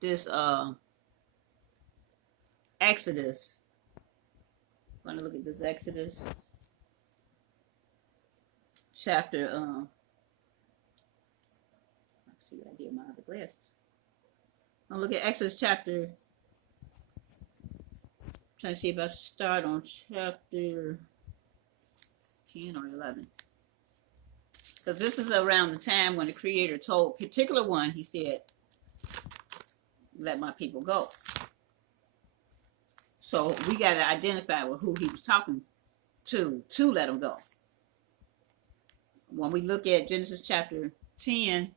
this Exodus. I'm gonna look at this Exodus chapter. Let's see what I did with my other glasses. I'll look at Exodus chapter. Trying to see if I start on chapter 10 or 11. Because this is around the time when the Creator told particular one, he said, let my people go. So we got to identify with who he was talking to let them go. When we look at Genesis chapter 10,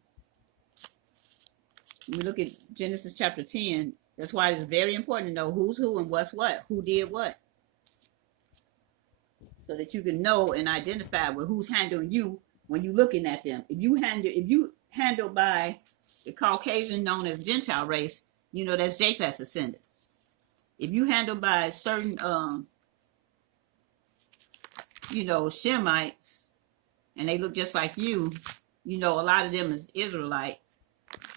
that's why it's very important to know who's who and what's what, who did what. So that you can know and identify with who's handling you when you're looking at them. If you handle by the Caucasian known as Gentile race, you know that's Japheth's descendants. If you handle by certain Shemites, and they look just like you know a lot of them is Israelites,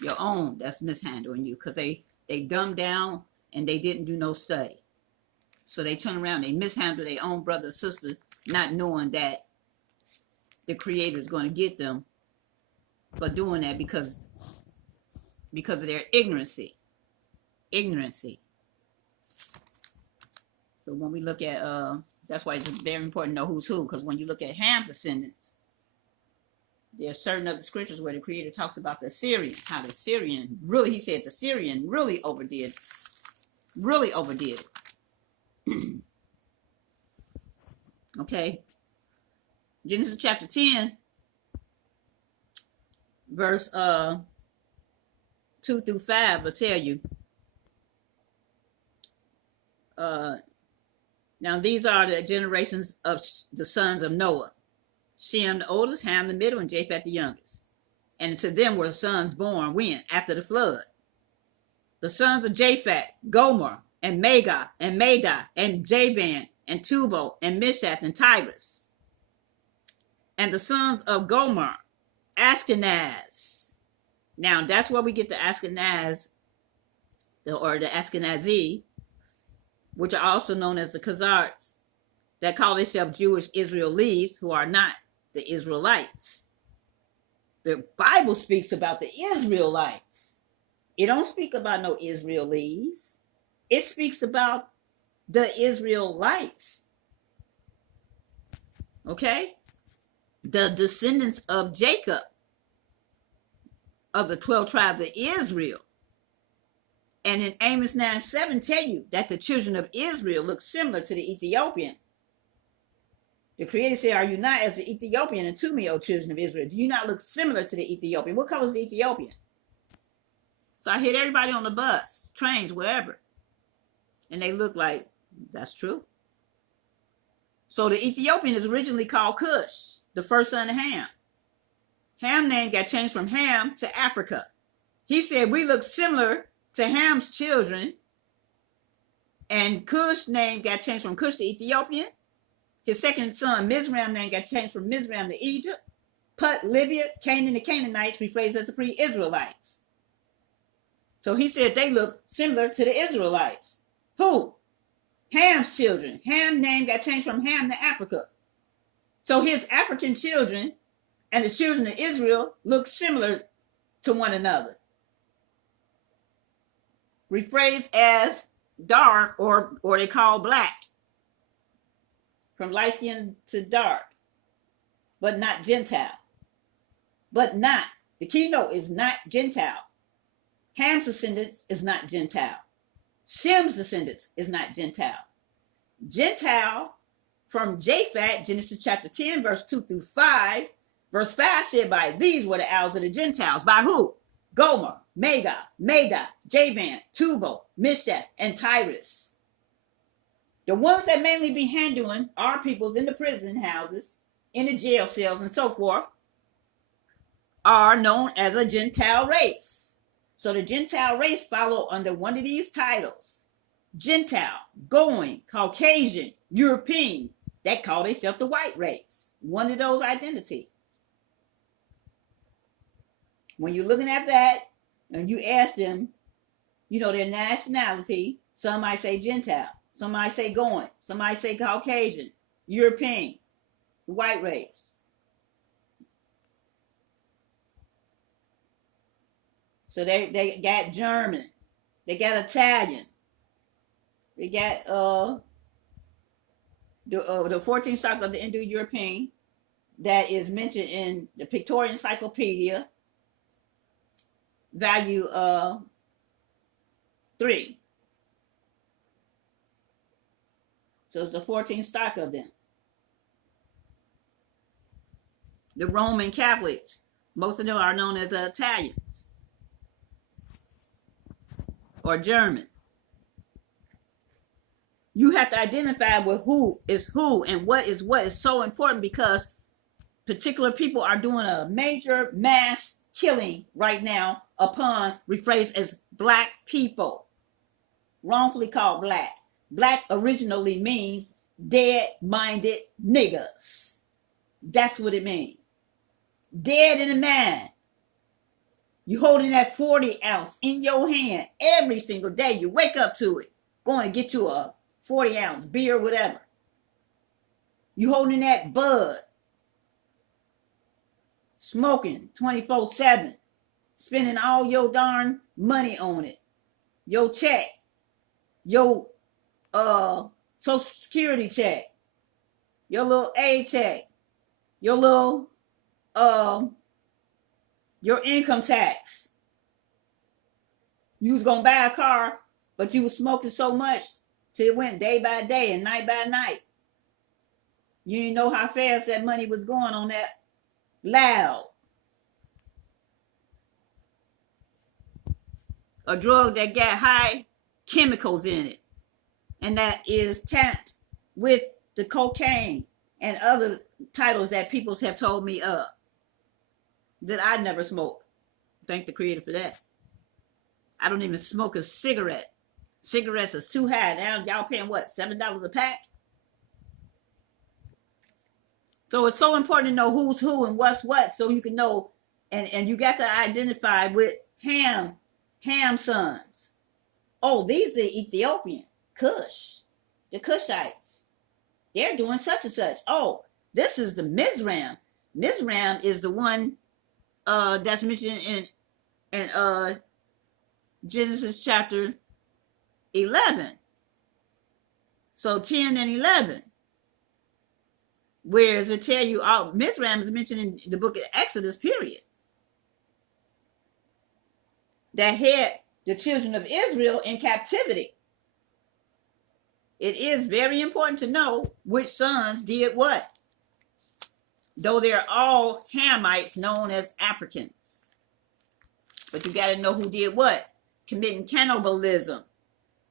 your own that's mishandling you, because they dumbed down and they didn't do no study. So they turn around, they mishandle their own brother or sister, not knowing that the Creator is going to get them for doing that because of their ignorancy. So when we look at, that's why it's very important to know who's who, because when you look at Ham's descendants, there are certain other scriptures where the Creator talks about the Syrian, how the Syrian really, he said the Syrian really overdid it. Okay. Genesis chapter 10, verse 2 through 5 will tell you. Now these are the generations of the sons of Noah. Shem the oldest, Ham the middle, and Japheth the youngest. And to them were sons born when? After the flood. The sons of Japheth, Gomer, and Magog, and Madai, and Javan, and Tubal, and Misheth, and Tyrus. And the sons of Gomer, Ashkenaz. Now that's where we get the Ashkenaz, or the Ashkenazi, which are also known as the Khazars, that call themselves Jewish ISReaL's, who are not the Israelites. The Bible speaks about the Israelites. It don't speak about no ISReaL's. It speaks about the Israelites. Okay? The descendants of Jacob, of the 12 tribes of Israel. And in Amos 9:7 tell you that the children of Israel look similar to the Ethiopian. The Creator said, are you not as the Ethiopian unto me, O children of Israel? Do you not look similar to the Ethiopian? What color is the Ethiopian? So I hit everybody on the bus, trains, wherever. And they look like, that's true. So the Ethiopian is originally called Cush, the first son of Ham. Ham's name got changed from Ham to Africa. He said, we look similar to Ham's children. And Cush's name got changed from Cush to Ethiopian. His second son, Mizraim, name got changed from Mizraim to Egypt. Put, Libya, Canaan, the Canaanites, rephrased as the pre-Israelites. So he said they look similar to the Israelites. Who? Ham's children. Ham's name got changed from Ham to Africa. So his African children and the children of Israel look similar to one another. Rephrased as dark, or they call black. From light skin to dark. But not Gentile. But not. The keynote is not Gentile. Ham's descendants is not Gentile. Shem's descendants is not Gentile. Gentile from Japheth, Genesis chapter 10, verse 2 through 5. Verse 5 said, by these were the isles of the Gentiles. By who? Gomer, Magog, Madai, Javan, Tubal, Misheth, and Tyrus. The ones that mainly be handling our peoples in the prison houses, in the jail cells, and so forth, are known as a Gentile race. So the Gentile race follow under one of these titles. Gentile, going, Caucasian, European, that call themselves the white race. One of those identities. When you're looking at that, and you ask them, you know, their nationality. Some might say Gentile. Some might say Goin. Some might say Caucasian, European, white race. So they got German. They got Italian. They got the 14th stock of the Indo-European that is mentioned in the Pictorial Encyclopedia, value 3. So it's the 14th stock of them. The Roman Catholics, most of them are known as the Italians or German. You have to identify with who is who and what is so important, because particular people are doing a major mass killing right now upon rephrased as black people, wrongfully called black. Black originally means dead-minded niggas. That's what it means. Dead in the mind. You holding that 40 ounce in your hand every single day. You wake up to it, going to get you a 40 ounce beer, whatever. You holding that bud, smoking 24/7, spending all your darn money on it. Your check, your Social Security check, your little aid check, your little your income tax. You was gonna buy a car, but you was smoking so much till it went day by day and night by night. You didn't know how fast that money was going on that loud. A drug that got high chemicals in it, and that is tapped with the cocaine and other titles that people have told me of that I never smoked. Thank the Creator for that. I don't even smoke a cigarette. Cigarettes is too high. Now y'all paying what, $7 a pack? So it's so important to know who's who and what's what, so you can know, and you got to identify with Ham sons. Oh, these are the Ethiopian, Cush, the Cushites. They're doing such and such. Oh, this is the Mizraim. Mizraim is the one that's mentioned in Genesis chapter 11. So 10 and 11. Whereas it tell you, Mizraim is mentioned in the book of Exodus, period. That had the children of Israel in captivity. It is very important to know which sons did what. Though they're all Hamites known as Africans. But you got to know who did what. Committing cannibalism.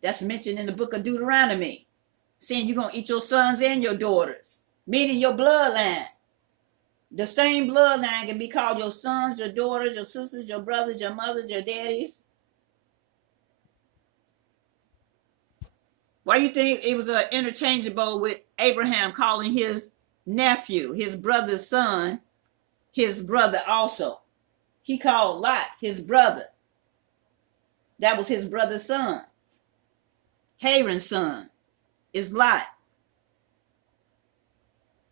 That's mentioned in the book of Deuteronomy. Saying you're going to eat your sons and your daughters. Meaning your bloodline. The same bloodline can be called your sons, your daughters, your sisters, your brothers, your mothers, your daddies. Why you think it was interchangeable with Abraham calling his nephew, his brother's son, his brother also? He called Lot his brother. That was his brother's son. Haran's son is Lot.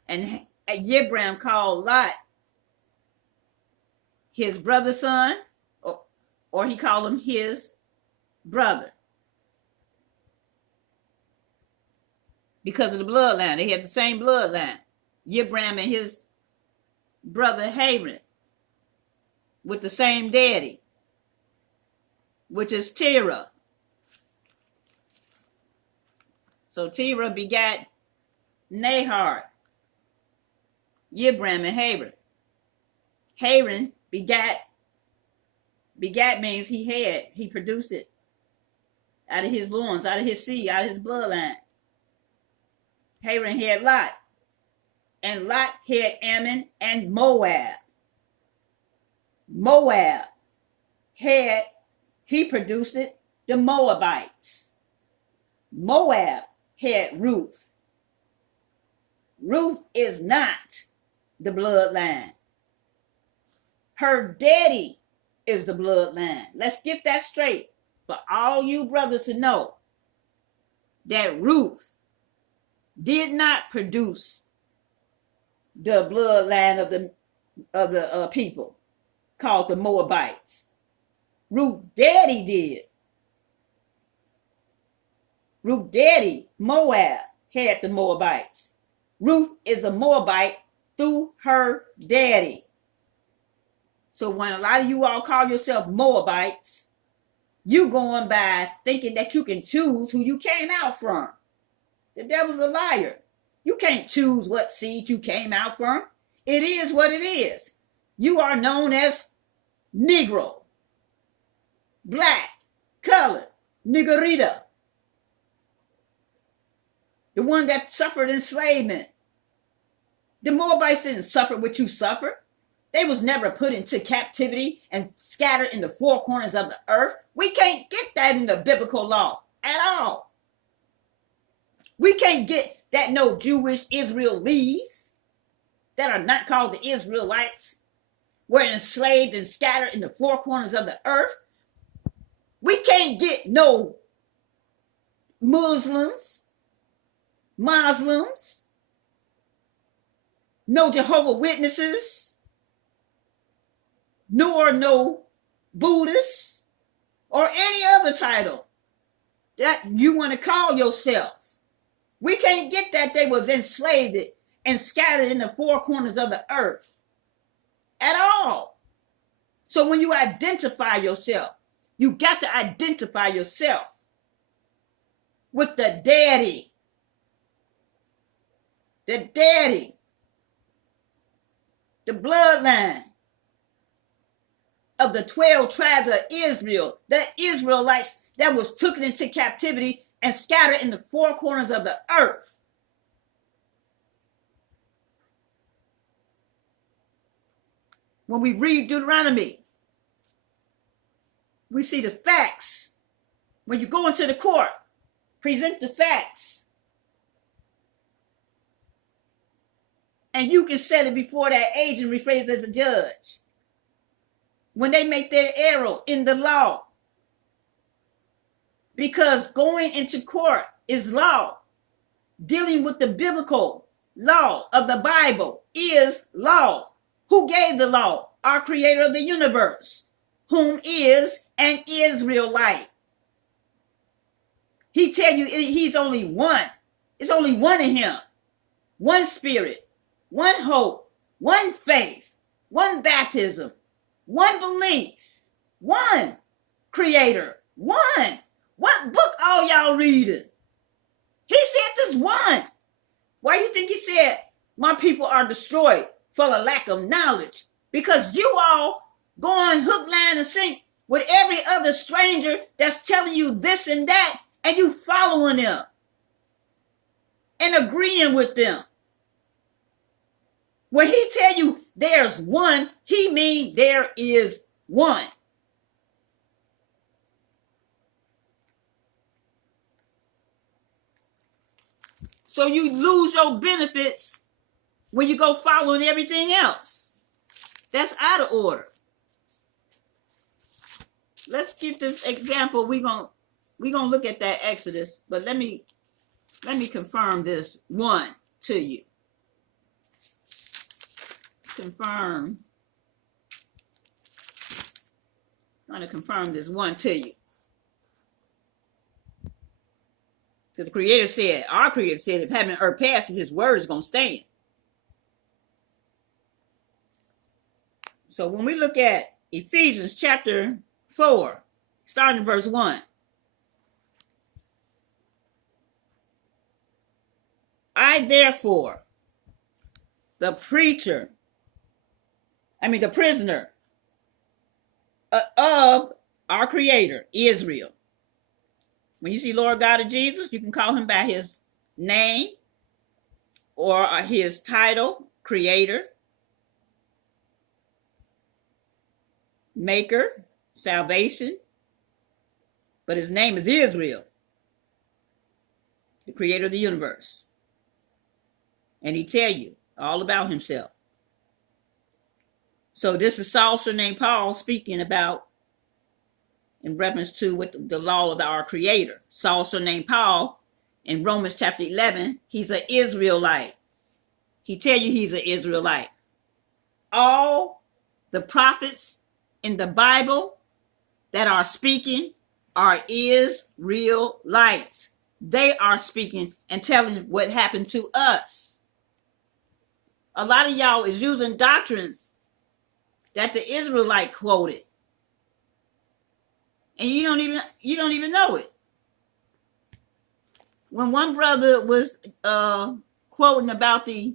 And Abraham called Lot his brother's son, or he called him his brother. Because of the bloodline. They had the same bloodline. Abraham and his brother Haran with the same daddy, which is Terah. So Terah begat Nahor, Abraham and Haran. Haran begat means he produced it out of his loins, out of his seed, out of his bloodline. Haran had Lot, and Lot had Ammon and Moab. Moab he produced it, the Moabites. Moab had Ruth. Ruth is not the bloodline. Her daddy is the bloodline. Let's get that straight. for all you brothers to know that Ruth did not produce the bloodline of the people called the Moabites. Ruth daddy did. Ruth daddy, Moab, had the Moabites. Ruth is a Moabite through her daddy. So when a lot of you all call yourself Moabites, you going by thinking that you can choose who you came out from. The devil's a liar. You can't choose what seed you came out from. It is what it is. You are known as Negro, black, colored, niggerita. The one that suffered enslavement. The Moabites didn't suffer what you suffered. They was never put into captivity and scattered in the four corners of the earth. We can't get that in the biblical law at all. We can't get that no Jewish Israelis that are not called the Israelites were enslaved and scattered in the four corners of the earth. We can't get no Muslims, no Jehovah's Witnesses, nor no Buddhists, or any other title that you want to call yourself. We can't get that they was enslaved and scattered in the four corners of the earth at all. So when you identify yourself, you got to identify yourself with the daddy. The daddy. The bloodline of the 12 tribes of Israel, the Israelites that was taken into captivity and scattered in the four corners of the earth. When we read Deuteronomy, we see the facts. When you go into the court, present the facts. And you can set it before that agent rephrase as a judge. When they make their error in the law. Because going into court is law. Dealing with the biblical law of the Bible is law. Who gave the law? Our creator of the universe, whom is an Israelite. He tell you he's only one. It's only one in him. One spirit, one hope, one faith, one baptism, one belief, one creator, one. What book all y'all reading? He said this one. Why do you think he said, my people are destroyed for the lack of knowledge? Because you all going hook, line, and sink with every other stranger that's telling you this and that, and you following them and agreeing with them. When he tell you there's one, he mean there is one. So you lose your benefits when you go following everything else. That's out of order. Let's get this example. We're gonna look at that Exodus, but let me confirm this one to you. I'm going to confirm this one to you. Because our Creator said, if heaven and earth passes, his word is going to stand. So when we look at Ephesians chapter 4, starting in verse 1. I therefore, the prisoner of our Creator, Israel. When you see Lord God of Jesus, you can call him by his name or his title, Creator, Maker, Salvation. But his name is Israel, the Creator of the universe. And he tell you all about himself. So this is Saul named Paul speaking about in reference to what the law of our Creator. Saul, surnamed Paul, in Romans chapter 11, he's an Israelite. He tell you he's an Israelite. All the prophets in the Bible that are speaking are Israelites. They are speaking and telling what happened to us. A lot of y'all is using doctrines that the Israelite quoted, and you don't even know it. When one brother was quoting about the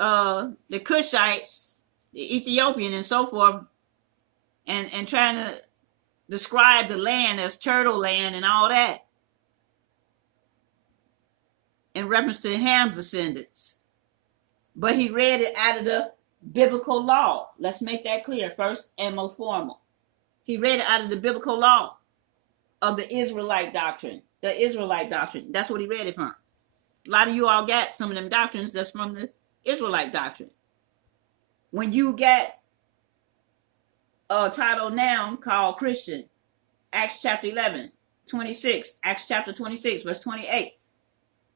Cushites, the Ethiopian and so forth, and trying to describe the land as turtle land and all that, in reference to Ham's descendants. But he read it out of the biblical law. Let's make that clear first and most formal. He read it out of the biblical law of the Israelite doctrine. The Israelite doctrine. That's what he read it from. A lot of you all got some of them doctrines that's from the Israelite doctrine. When you get a title now called Christian, Acts chapter 11, 26, Acts chapter 26, verse 28,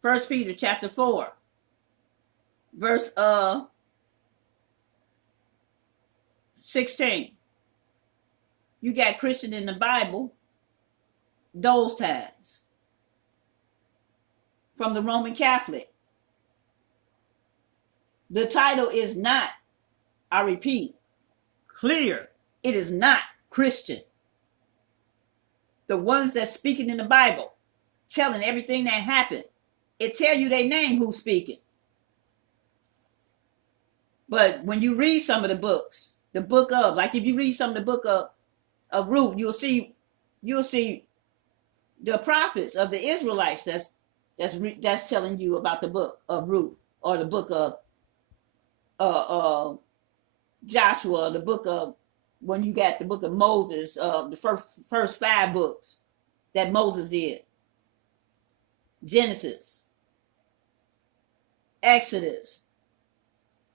1 Peter chapter 4, verse 16. You got Christian in the Bible those times from the Roman Catholic. The title is not, I repeat, clear. It is not Christian. The ones that's speaking in the Bible, telling everything that happened, it tell you their name who's speaking. But when you read some of the books, the book of, like if you read some of the book of Ruth, you'll see the prophets of the Israelites that's telling you about the book of Ruth, or the book of Joshua, the book of, when you got the book of Moses, the first 5 books that Moses did. Genesis, Exodus,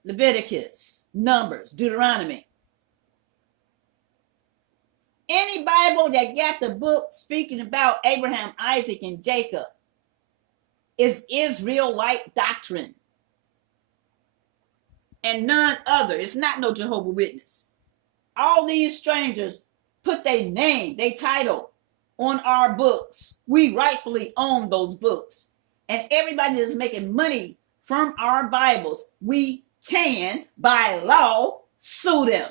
Leviticus, Numbers, Deuteronomy. Any Bible that got the book speaking about Abraham, Isaac, and Jacob is Israelite doctrine. And none other. It's not no Jehovah's Witness. All these strangers put their name, their title on our books. We rightfully own those books. And everybody that's making money from our Bibles, we can, by law, sue them.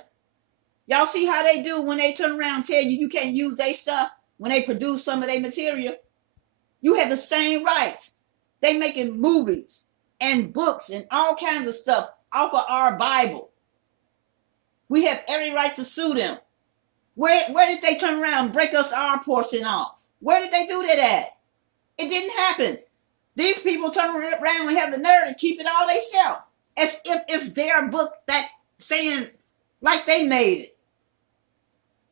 Y'all see how they do when they turn around and tell you you can't use their stuff when they produce some of their material? You have the same rights. They making movies and books and all kinds of stuff off of our Bible. We have every right to sue them. Where did they turn around and break us our portion off? Where did they do that at? It didn't happen. These people turn around and have the nerve to keep it all themselves, as if it's their book that saying like they made it.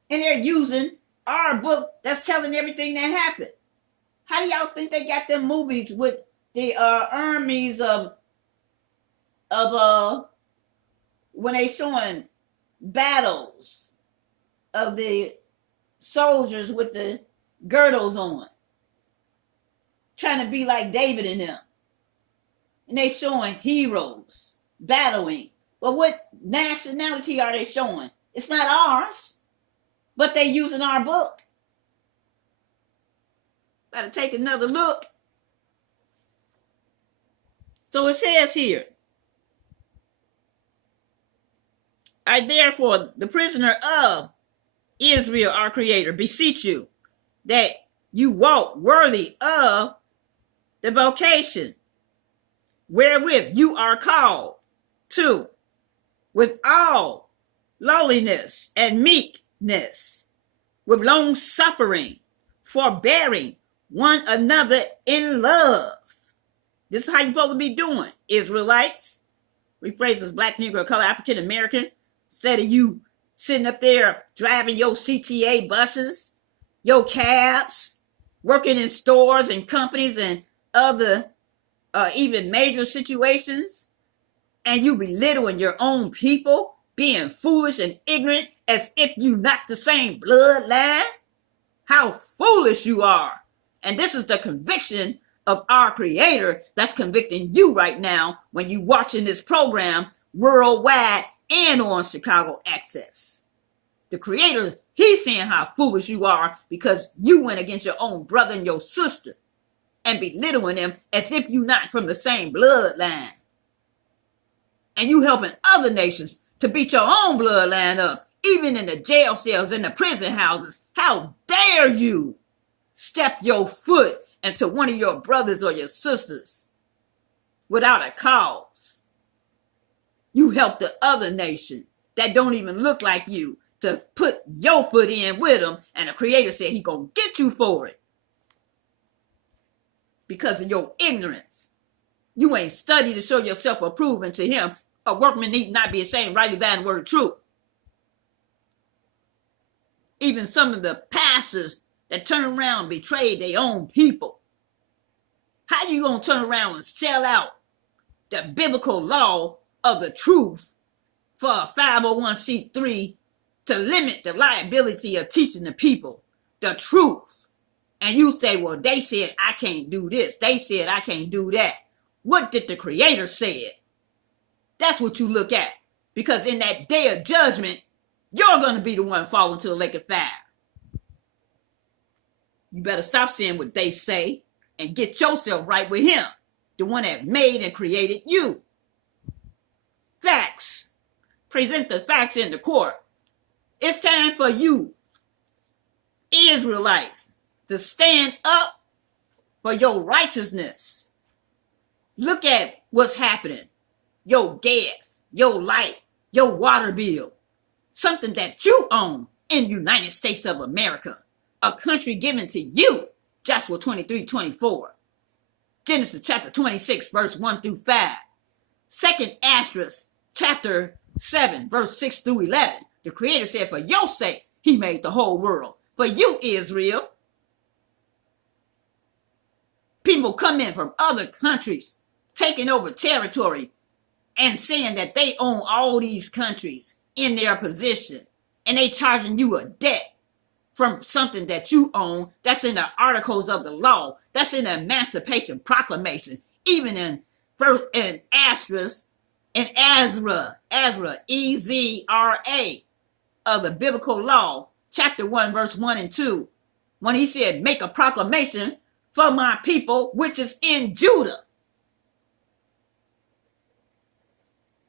And they're using our book that's telling everything that happened. How do y'all think they got them movies with the armies of when they showing battles of the soldiers with the girdles on, trying to be like David and them, and they showing heroes battling? But what nationality are they showing? It's not ours, but they using our book. Better take another look. So it says here, I therefore, the prisoner of Israel, our Creator, beseech you that you walk worthy of the vocation wherewith you are called to, with all lowliness and meekness, with long suffering, forbearing one another in love. This is how you're supposed to be doing, Israelites. Rephrase as Black, Negro, Color, African American. Instead of you sitting up there driving your CTA buses, your cabs, working in stores and companies and other even major situations, and you belittling your own people, being foolish and ignorant as if you not the same bloodline. how foolish you are. And this is the conviction of our Creator that's convicting you right now when you watching this program worldwide and on Chicago Access. The Creator, he's saying how foolish you are because you went against your own brother and your sister and belittling them as if you're not from the same bloodline. And you helping other nations to beat your own bloodline up, even in the jail cells and the prison houses. How dare you step your foot into one of your brothers or your sisters without a cause? You help the other nation that don't even look like you to put your foot in with them, and the Creator said he gonna get you for it because of your ignorance. You ain't studied to show yourself approving to him. A workman need not be ashamed, rightly dividing the word of truth. Even some of the pastors that turn around and betray their own people. How you gonna turn around and sell out the biblical law of the truth for a 501c3 to limit the liability of teaching the people the truth? And you say, well, they said I can't do this. They said I can't do that. What did the Creator say? That's what you look at. Because in that day of judgment, you're going to be the one falling to the lake of fire. You better stop saying what they say and get yourself right with him, the one that made and created you. Facts. Present the facts in the court. It's time for you, Israelites, to stand up for your righteousness. Look at what's happening. Your gas, your light, your water bill. Something that you own in the United States of America. A country given to you. Joshua 23:24. Genesis chapter 26, verse 1 through 5. Second Asterisk, chapter 7, verse 6 through 11. The Creator said, for your sakes, he made the whole world. For you, Israel. People come in from other countries, taking over territory, and saying that they own all these countries in their position. And they charging you a debt from something that you own. That's in the articles of the law. That's in the Emancipation Proclamation. Even in Asterisk, in ISReaL, E-Z-R-A, of the biblical law, chapter 1, verse 1 and 2, when he said, make a proclamation for my people, which is in Judah.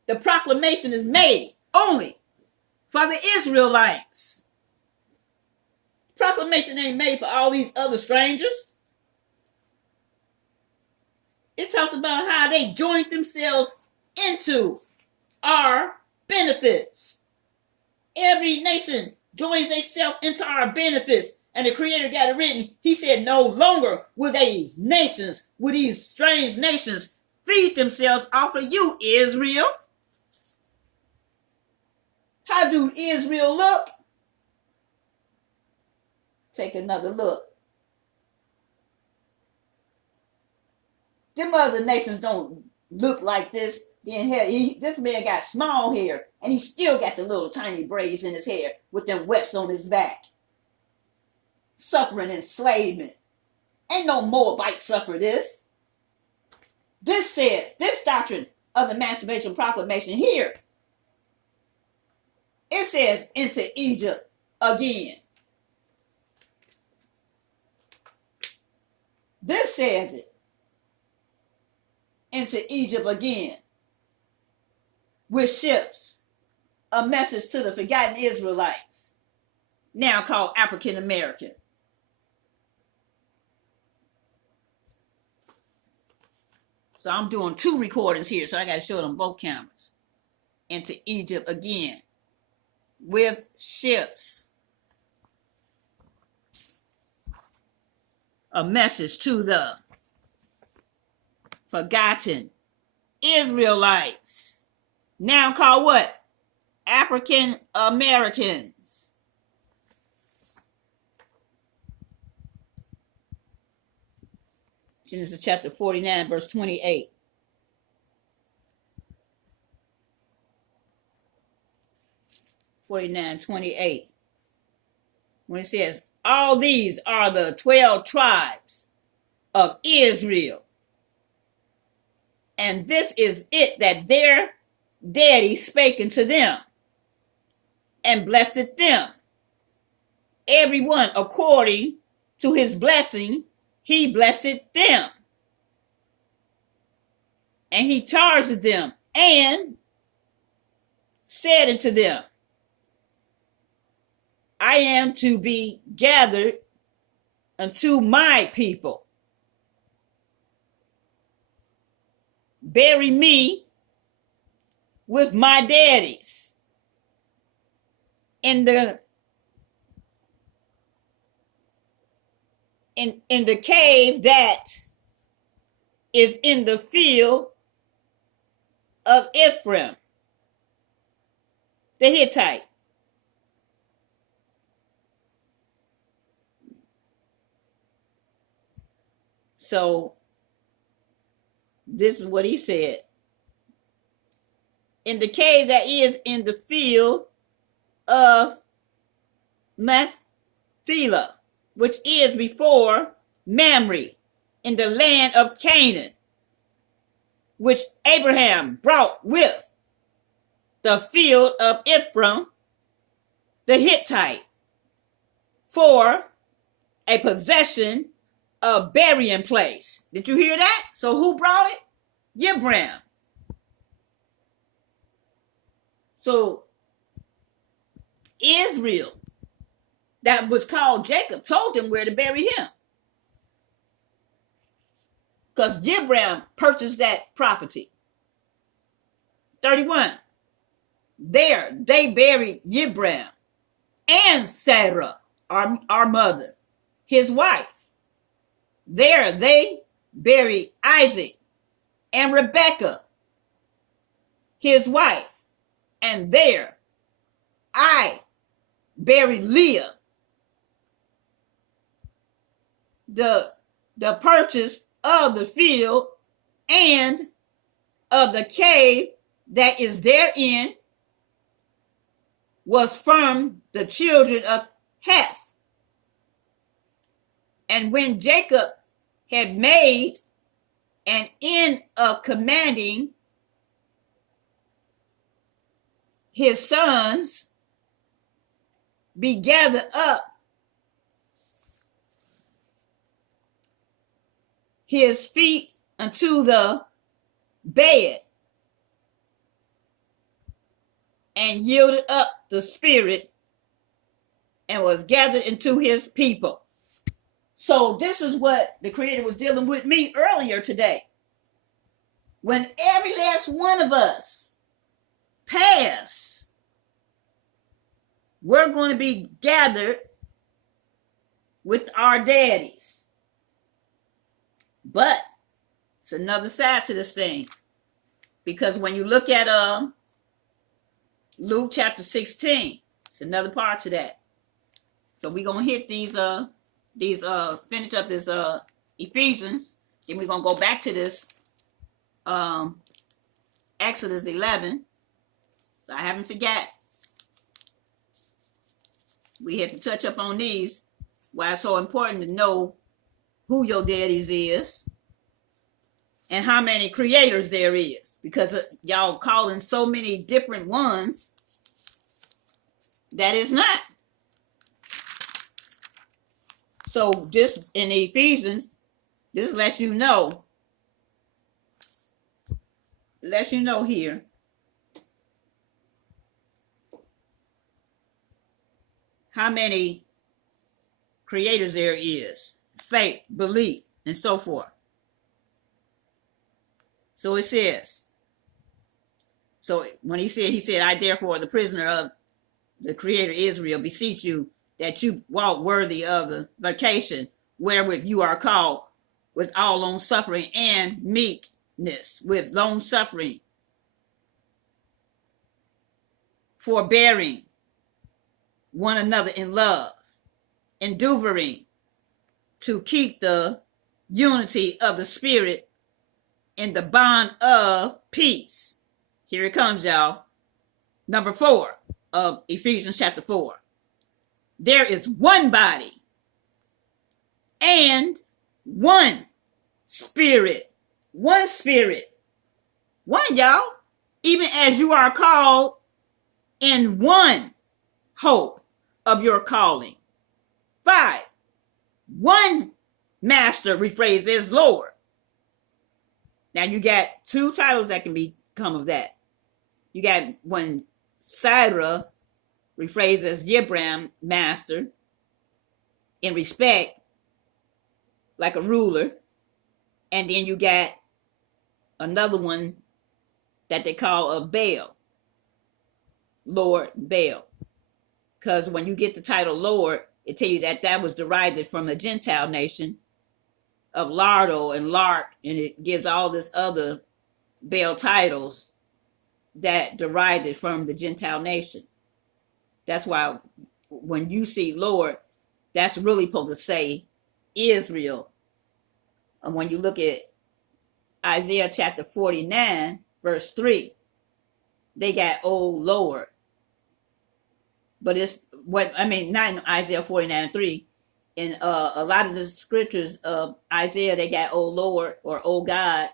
The proclamation is made only for the Israelites. Proclamation ain't made for all these other strangers. It talks about how they joined themselves into our benefits. Every nation joins themselves into our benefits. And the Creator got it written. He said, no longer will these strange nations, feed themselves off of you, Israel. How do Israel look? Take another look. Them other nations don't look like this. This man got small hair, and he still got the little tiny braids in his hair with them webs on his back. Suffering enslavement. Ain't no Moabite suffer this. This says, this doctrine of the Emancipation Proclamation here, it says into Egypt again. This says it. Into Egypt again. With ships. A message to the forgotten Israelites. Now called African American. So I'm doing 2 recordings here, so I got to show them both cameras. Into Egypt again. With ships. A message to the forgotten Israelites. Now called what? African Americans. Genesis chapter 49, verse 28. When it says, All these are the 12 tribes of Israel. And this is it that their daddy spake unto them and blessed them. Everyone according to his blessing, he blessed them. And he charged them and said unto them, I am to be gathered unto my people. Bury me with my daddies in the cave that is in the field of Ephraim the Hittite. So this is what he said. In the cave that is in the field of Machpelah, which is before Mamre, in the land of Canaan, which Abraham brought with the field of Ephraim the Hittite, for a possession of burying place. Did you hear that? So who brought it? Abraham. So Israel, that was called Jacob, told him where to bury him. Because Abraham purchased that property. 31. There they buried Abraham and Sarah, our mother, his wife. There they buried Isaac and Rebekah, his wife. And there I buried Leah. The purchase of the field and of the cave that is therein was from the children of Heth. And when Jacob had made an end of commanding his sons be gathered up, his feet unto the bed, and yielded up the spirit, and was gathered into his people. So this is what the Creator was dealing with me earlier today. When every last one of us pass, we're going to be gathered with our daddies. But it's another side to this thing. Because when you look at Luke chapter 16, it's another part to that. So we're going to hit these finish up this Ephesians. Then we're going to go back to this Exodus 11. So I haven't forgot. We had to touch up on these. Why it's so important to know who your daddies is and how many creators there is. Because y'all calling so many different ones that is not. So just in Ephesians, this lets you know here how many creators there is, faith, belief, and so forth. So it says, so when he said, I therefore, the prisoner of the Creator Israel, beseech you that you walk worthy of the vocation wherewith you are called, with all long suffering and meekness, with long suffering, forbearing one another in love, enduring to keep the unity of the Spirit in the bond of peace. Here it comes, y'all. Number 4 of Ephesians chapter 4. There is one body and one spirit. One spirit. One, y'all. Even as you are called in one hope of your calling. 5. One master, rephrased as Lord. Now you got 2 titles that can become of that. You got one Sidra, rephrased as Yibram, master, in respect, like a ruler. And then you got another one that they call a Baal, Lord Baal. Because when you get the title Lord, it tell you that that was derived from the Gentile nation of Lardo and Lark, and it gives all this other Baal titles that derived it from the Gentile nation. That's why when you see Lord, that's really supposed to say Israel. And when you look at Isaiah chapter 49, verse 3, they got old Lord. But it's what I mean, not in Isaiah 49:3. In a lot of the scriptures of Isaiah, they got old Lord or old God.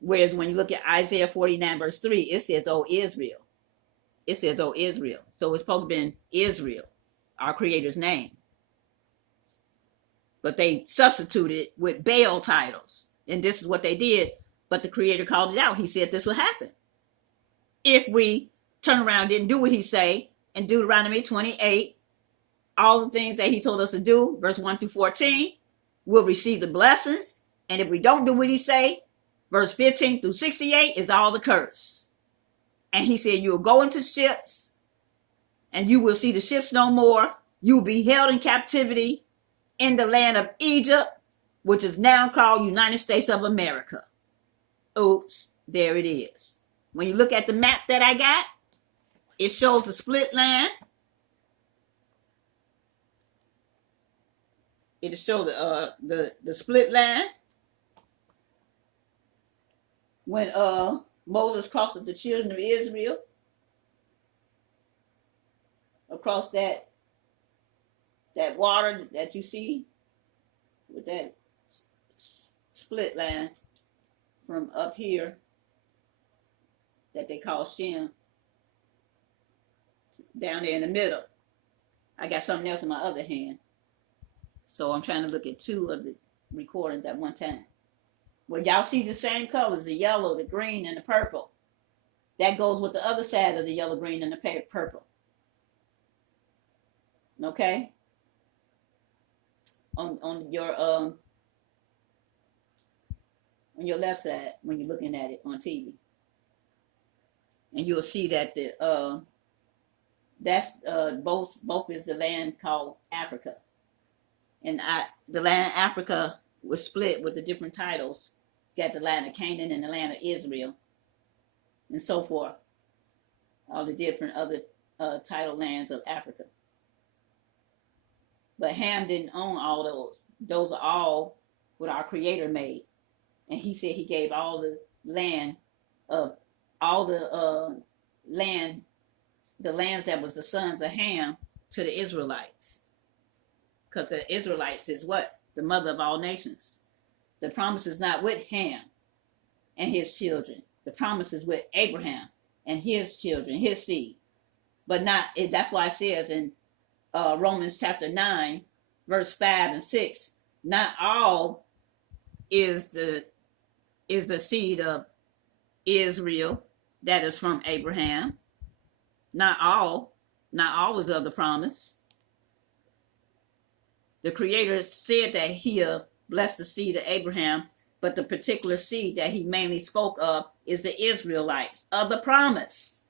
Whereas when you look at Isaiah 49, verse 3, it says, oh Israel. It says, oh Israel. So it's supposed to be Israel, our Creator's name. But they substituted with Baal titles. And this is what they did. But the Creator called it out. He said this would happen. If we turn around and didn't do what he say, in Deuteronomy 28, all the things that he told us to do, verse 1 through 14, we'll receive the blessings. And if we don't do what he say, verse 15 through 68 is all the curse. And he said, you'll go into ships and you will see the ships no more. You'll be held in captivity in the land of Egypt, which is now called United States of America. Oops, there it is. When you look at the map that I got, it shows the split land. It shows the split land. When Moses crossed the children of Israel across that water that you see with that split line from up here that they call Shem, down there in the middle. I got something else in my other hand. So I'm trying to look at 2 of the recordings at one time. Well, y'all see the same colors, the yellow, the green, and the purple. That goes with the other side of the yellow, green, and the purple. Okay? On your left side when you're looking at it on TV. And you'll see that that's both is the land called Africa. And the land Africa was split with the different titles. You got the land of Canaan and the land of Israel, and so forth. All the different other title lands of Africa. But Ham didn't own all those. Those are all what our Creator made. And he said he gave all the land of all the lands that was the sons of Ham to the Israelites. Because the Israelites is what? The mother of all nations. The promise is not with Ham and his children. The promise is with Abraham and his children, his seed. But not, that's why it says in Romans chapter 9, verse 5 and 6, not all is the seed of Israel that is from Abraham. Not all is of the promise. The Creator said that he'll bless the seed of Abraham, but the particular seed that he mainly spoke of is the Israelites of the promise.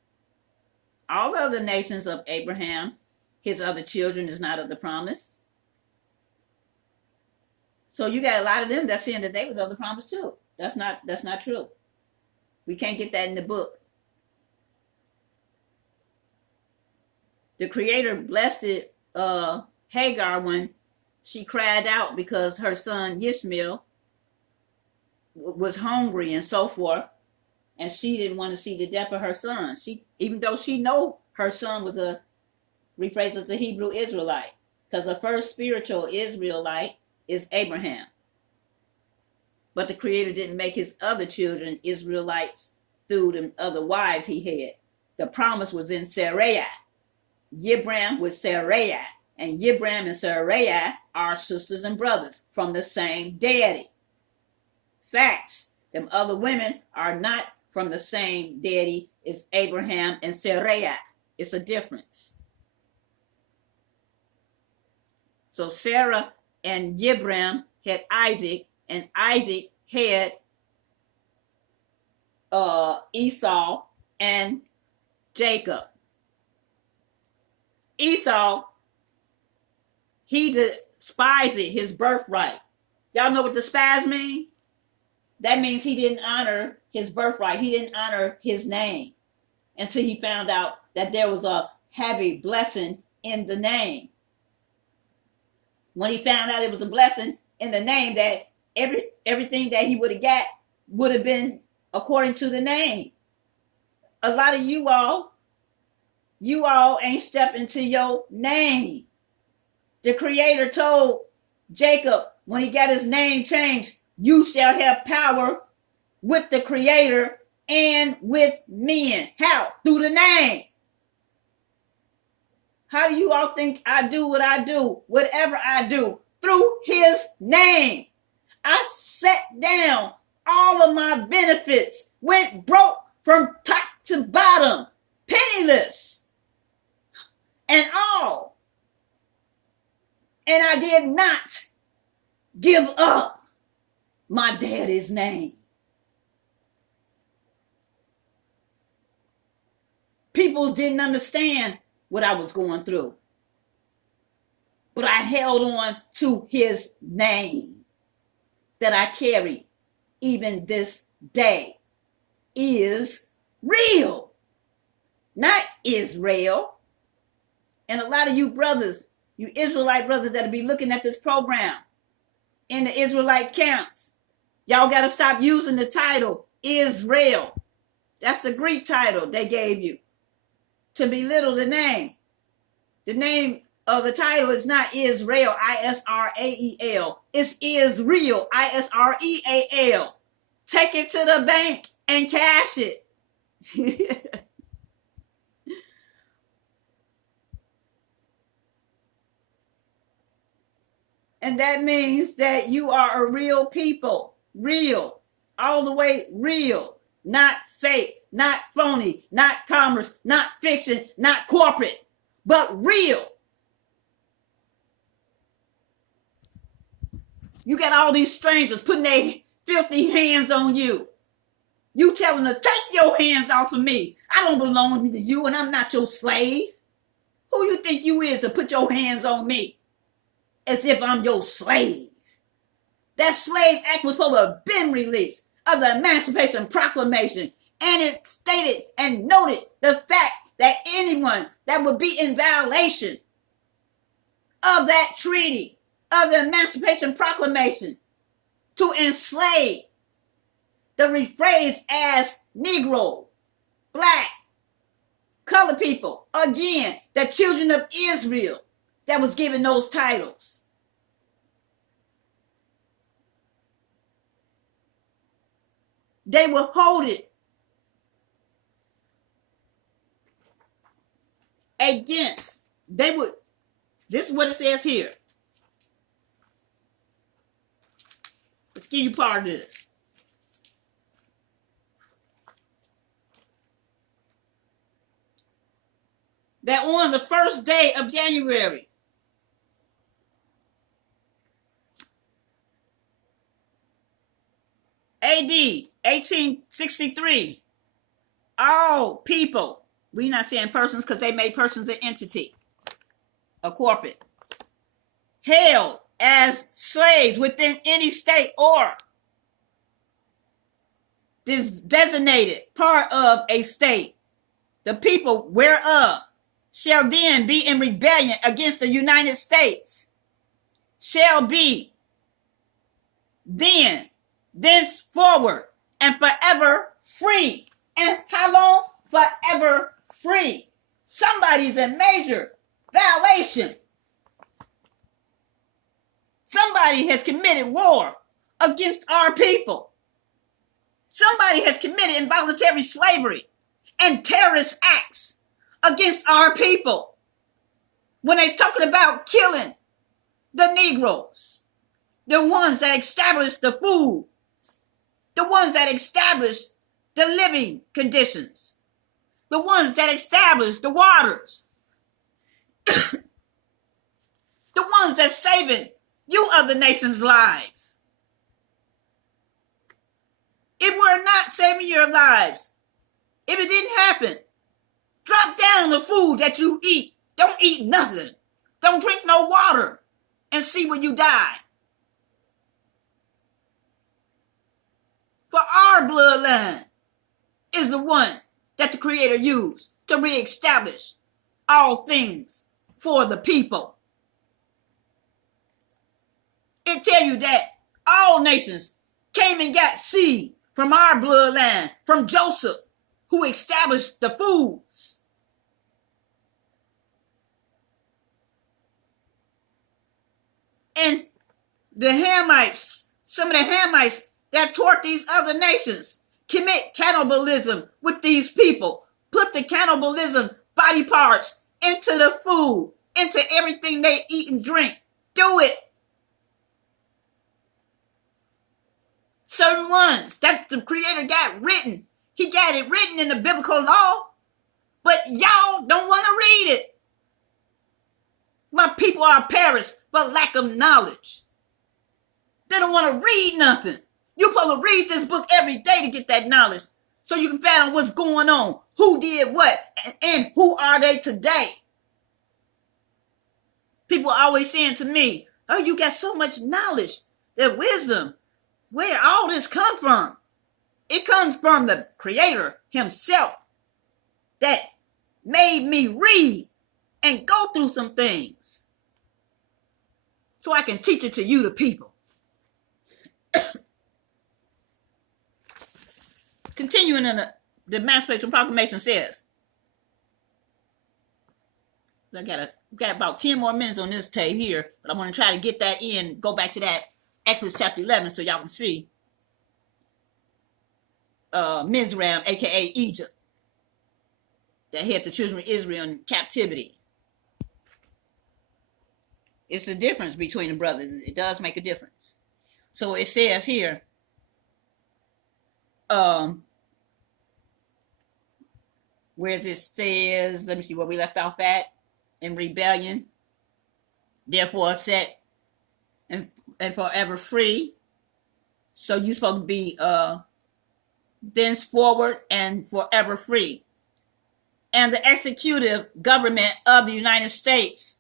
All the other nations of Abraham, his other children, is not of the promise. So you got a lot of them that's saying that they was of the promise too. That's not true. We can't get that in the book. The Creator blessed it, Hagar when she cried out because her son Ishmael was hungry and so forth, and she didn't want to see the death of her son. Even though she know her son was rephrased as the Hebrew Israelite, because the first spiritual Israelite is Abraham. But the Creator didn't make his other children Israelites through the other wives he had. The promise was in Sarai. Yibram with Sarai. And Yibram and Sarai are sisters and brothers from the same deity. Facts. Them other women are not from the same deity as Abraham and Sarai. It's a difference. So Sarah and Yibram had Isaac, and Isaac had Esau and Jacob. Esau, he despised his birthright. Y'all know what despise means? That means he didn't honor his birthright. He didn't honor his name until he found out that there was a heavy blessing in the name. When he found out it was a blessing in the name, that everything that he would have got would have been according to the name. A lot of you all ain't stepped into your name. The Creator told Jacob when he got his name changed, you shall have power with the Creator and with men. How? Through the name. How do you all think I do what I do? Whatever I do, through his name. I sat down all of my benefits, went broke from top to bottom, penniless and all. And I did not give up my daddy's name. People didn't understand what I was going through, but I held on to his name that I carry even this day. Is real, not Israel. And a lot of you brothers, you Israelite brothers that'll be looking at this program in the Israelite camps, y'all got to stop using the title ISReaL. That's the Greek title they gave you to belittle the name. The name of the title is not ISReaL, ISRaEL. It's ISReaL, ISReal. Take it to the bank and cash it. And that means that you are a real people. Real. All the way real. Not fake. Not phony. Not commerce. Not fiction. Not corporate. But real. You got all these strangers putting their filthy hands on you. You telling them, take your hands off of me. I don't belong to you and I'm not your slave. Who you think you is to put your hands on me? As if I'm your slave. That slave act was supposed to have been released of the Emancipation Proclamation. And it stated and noted the fact that anyone that would be in violation of that treaty, of the Emancipation Proclamation, to enslave, the rephrase as Negro, black, colored people, again, the children of Israel that was given those titles. They will hold it against, this is what it says here. Let's give you part of this. That on the first day of January, AD 1863, all people, we're not saying persons because they made persons an entity, a corporate, held as slaves within any state or designated part of a state, the people whereof shall then be in rebellion against the United States, shall be then, thenceforward, and forever free. And how long? Forever free. Somebody's in major violation. Somebody somebody has committed war against our people. Somebody has committed involuntary slavery and terrorist acts against our people. When they're talking about killing the Negroes, the ones that established the food, the ones that established the living conditions, the ones that established the waters, the ones that saving you other nations' lives. If we're not saving your lives, if it didn't happen, drop down on the food that you eat. Don't eat nothing. Don't drink no water and see when you die. For our bloodline is the one that the Creator used to reestablish all things for the people. It tell you that all nations came and got seed from our bloodline, from Joseph, who established the foods. And the Hamites, some of the Hamites that taught these other nations, commit cannibalism with these people, put the cannibalism body parts into the food, into everything they eat and drink. Do it. Certain ones that the Creator got written, he got it written in the biblical law, but y'all don't want to read it. My people are perished for lack of knowledge. They don't want to read nothing. You're supposed to read this book every day to get that knowledge, so you can find out what's going on, who did what, and who are they today. People are always saying to me, oh, you got so much knowledge, that wisdom. Where all this come from? It comes from the Creator himself that made me read and go through some things so I can teach it to you, the people. Continuing in the Emancipation Proclamation says, I got about 10 more minutes on this tape here, but I'm going to try to get that in, go back to that Exodus chapter 11 so y'all can see Mizraim, aka Egypt, that had the children of Israel in captivity. It's the difference between the brothers. It does make a difference. So it says here, where it says, let me see where we left off at, in rebellion, therefore set and forever free. So you're supposed to be thenceforward and forever free. And the executive government of the United States,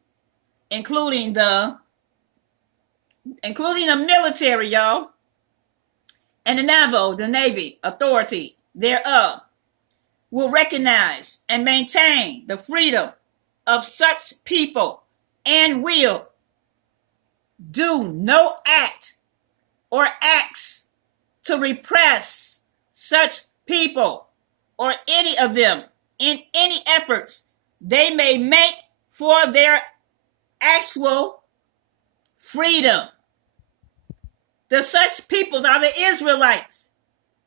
including the military, y'all, and the naval, the Navy authority thereof, will recognize and maintain the freedom of such people and will do no act or acts to repress such people or any of them in any efforts they may make for their actual freedom. The such peoples are the Israelites,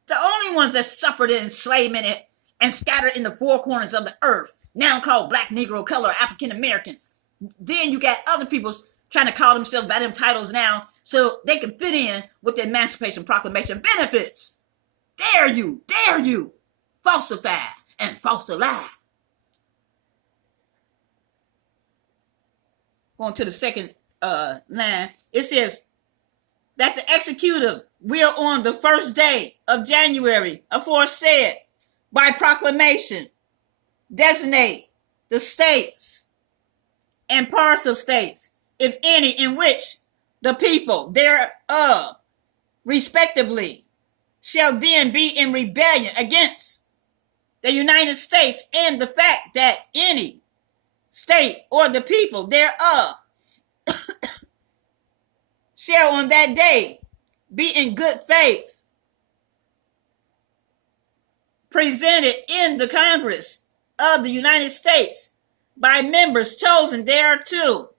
the only ones that suffered enslavement and scattered in the four corners of the earth, now called Black, Negro, Color, African Americans. Then you got other peoples trying to call themselves by them titles now so they can fit in with the Emancipation Proclamation benefits. Dare you, falsify and falsify. Going to the second line, it says that the executive will on the first day of January aforesaid by proclamation designate the states and parts of states, if any, in which the people thereof respectively shall then be in rebellion against the United States, and the fact that any state or the people thereof shall on that day be in good faith presented in the Congress of the United States by members chosen thereto,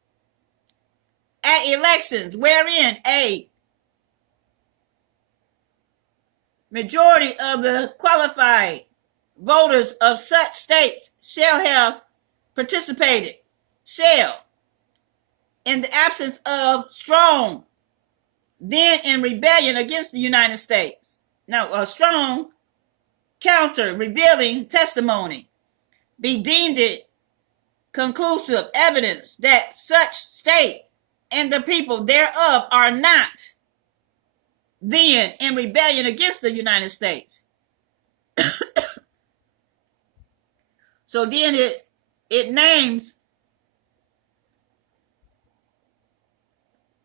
at elections wherein a majority of the qualified voters of such states shall have participated, shall, in the absence of strong, then in rebellion against the United States. Now, a strong counter revealing testimony be deemed it conclusive evidence that such state and the people thereof are not then in rebellion against the United States. So then it names,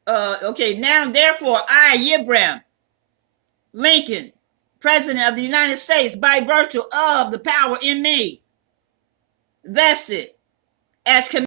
okay, now therefore I, Abraham Lincoln, President of the United States, by virtue of the power in me, vested as